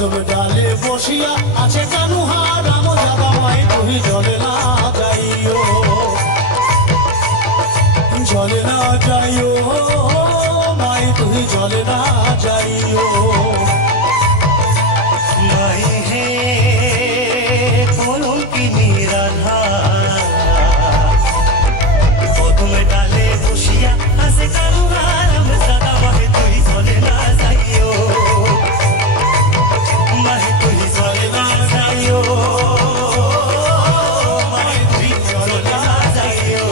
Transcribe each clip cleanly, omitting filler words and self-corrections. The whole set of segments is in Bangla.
কদম ডালে বসিয়া আছে কানুহা রাম জাগা মাই তুই জলে না যাইও, জলে না যাইও মাই তুই জলে না যাইও। মাই হে কলঙ্কিনী রাধা, কদম ডালে বসিয়া আছে কানুহা রাম জাগা মাই তুই জলে না যাইও, মাই তুই জলে না যাইও, মাই তুই জলে না যাইও।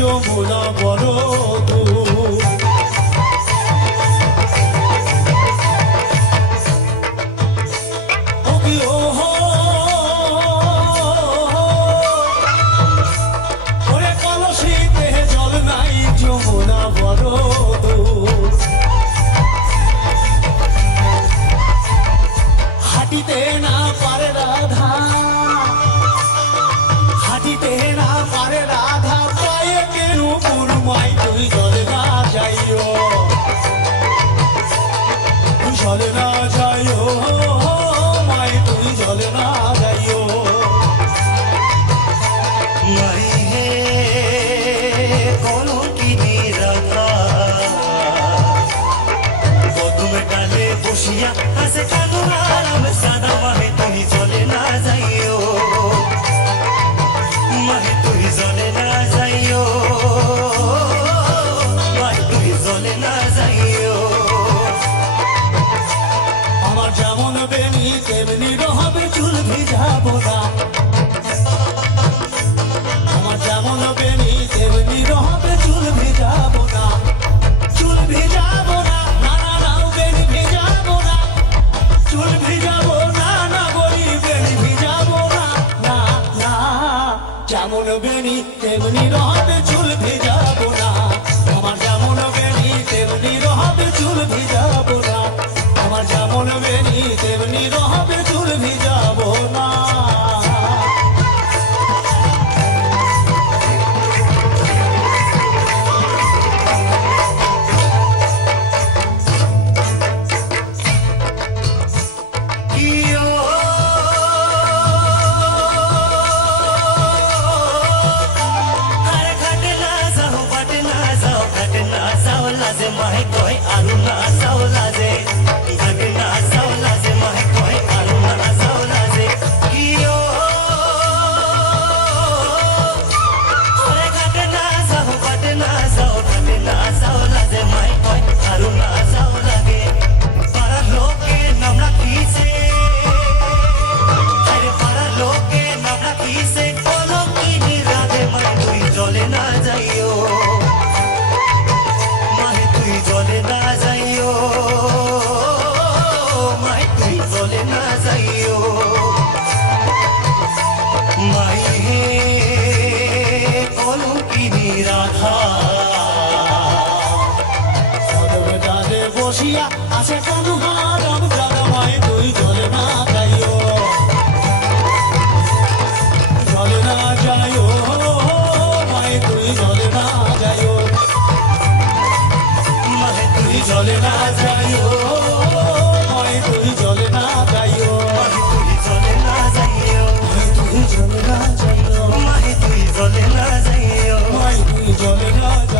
যমুনা বড় দূর, ওরে কলসিতে জল নাই যমুনা বড় দূর, হাঁটিতে না পারে রাধা, হাঁটিতে না পারে রাধা, মাই তুই জলে না যাইও, জলে না যাইও মাই তুই জলে না যাইও। মাই হে কলঙ্কিনী রাধা, কদম ডালে বসিয়া আছে কানুহা রাম জাগা মাই তুই জলে না যাইও, মাই তুই জলে না যাইও, আমার যেমন বেনি তেমনি রহবে চুল ভিজাবো না, আমার যেমন বেনি তেমনি রহবে চুল ভিজাবো না, চুল ভিজাবো না, না না না বেনি ভিজাবো না, চুল ভিজাবো না, না বলি বেনি ভিজাবো না, না না যেমন বেনি তেমনি রহবে চুল ভিজাবো না, আমার যেমন বেনি তেমনি রহবে চুল ভিজাবো না, আমার যেমন বেনি তেমনি রহবে চুল ভিজাবো না। মাহে কয় আরু না সাওলা যে, ইহাকে না সাওলা যে, মাহে কয় আরু না সাওলা যে, কিও ওরে ঘাটে না যাও, ঘাটে না যাও, ঘাটে না সাওলা যে, মাহে কয় আরু না সাওলা গে, পাড়ার লোকে নাম রাখিছে, আরে পাড়ার লোকে নাম রাখিছে, কলঙ্কিনী রাধে মাই তুই জলে না যাইও। দিয়া আছে কানু হারাম দাদা মায় তুই জলে না যাইও জলে না যাইও মায় তুই জলে না যাইও মাহে তুই জলে না যাইও মায় তুই জলে না যাইও মাহে তুই জলে না যাইও তুই জলে না যাইও মাহে তুই জলে না যাইও মায় তুই জলে না যাইও